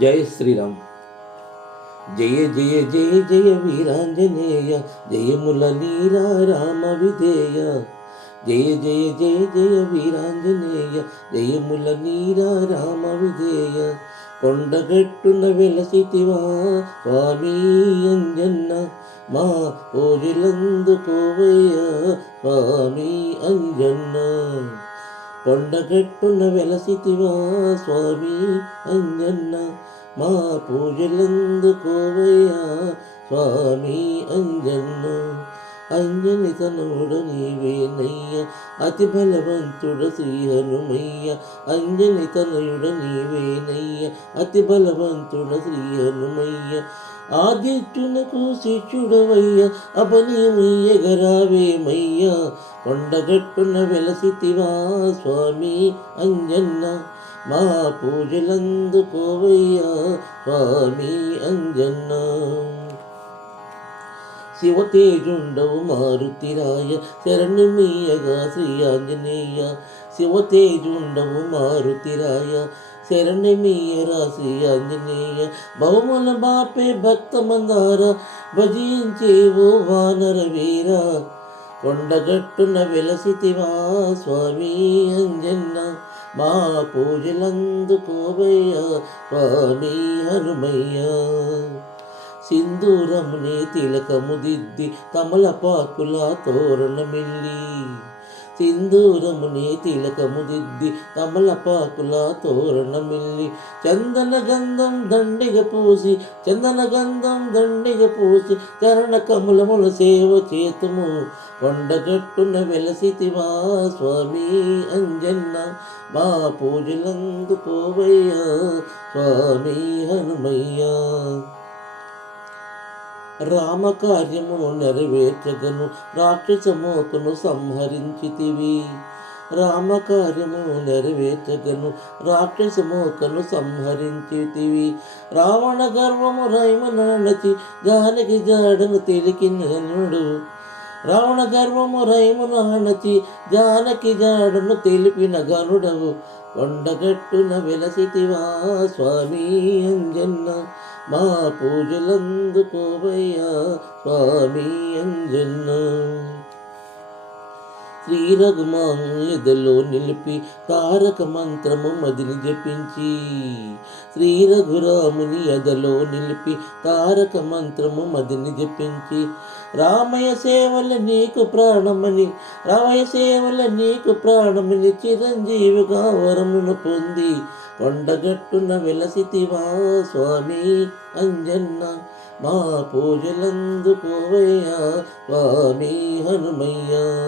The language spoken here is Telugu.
జై శ్రీరామ్ జయ జయ జయ జయ వీరాంజనేయ జయముల నీరా రామ విధేయ జయ జయ జయ జయ వీరాంజనేయ జయముల నీరా రామ విధేయ కొండగట్టున వెలసితివా స్వామి అంజన్న మా పూజలందుకోవయ్యా స్వామి అంజన్న కొండగట్టున వెలసితివా స్వామి అంజన్న? మా పూజలందుకోవయ్యా స్వామి అంజన్న? అంజని తనుడు నీవేనయ్య అతి బలవంతుడు శ్రీ హనుమయ్య అంజని తనయుడ నీవేనయ్య అతి బలవంతుడు శ్రీ హనుమయ్య ఆదిత్యునకు శిష్యుడవయ్య అపనీమయ్యగరావేమయ్య కొండగట్టున వెలసితివా స్వామి అంజన్న మా పూజలందుకోవయ్యా స్వామి అంజన్న శివతేజుండవు మారుతిరాయ శరణ్యమీయగా శ్రీ ఆంజనేయ శివతేజుండవు మారుతిరాయ శరణమీయ రాశి ఆంజనేయ భవముల బాపే భక్త మందార భజించేవో వానర వీర. కొండగట్టున వెలసితివా స్వామి అంజన్న మా పూజలందుకోవయ్యా స్వామి హనుమయ్య. సింధూరముని తిలకము దిద్ది తమలపాకుల తోరణమిల్లి. సింధూరముని తిలకము దిద్ది తమలపాకుల తోరణమిల్లి. చందన గంధం దండిగ పూసి చందన గంధం దండిగ పూసి చరణ కమలముల సేవ చేతుము. కొండగట్టున వెలసితివా స్వామి అంజన్న మా పూజలందుకోవయ్యా స్వామి హనుమయ్యా. రామకార్యము నెరవేర్చగను రాక్షసమోకును సంహరించితివి. రామకార్యమును నెరవేర్చగను రాక్షసమోకను సంహరించితివి. రావణ గర్వము రైమనచి జానకి జాడను తెలికినడు రావణ గర్వము రైమును అణచి జానకి జాడను తెలిపిన గనుడవు. కొండగట్టున వెలసితివా స్వామి అంజన్న. మా పూజలందుకోవయ్యా స్వామి అంజన్న. శ్రీ రఘుమాను ఎదలో నిలిపి తారక మంత్రము మదిని జపించి శ్రీ రఘురాముని ఎదలో నిలిపి తారక మంత్రము మదిని జపించి రామయ్య సేవల నీకు ప్రాణమని రామయ్య సేవల నీకు ప్రాణమని చిరంజీవిగా వరమును పొంది కొండగట్టున వెలసితివా స్వామి అంజన్న? మా పూజలందుకోవయ్యా స్వామి హనుమయ్య.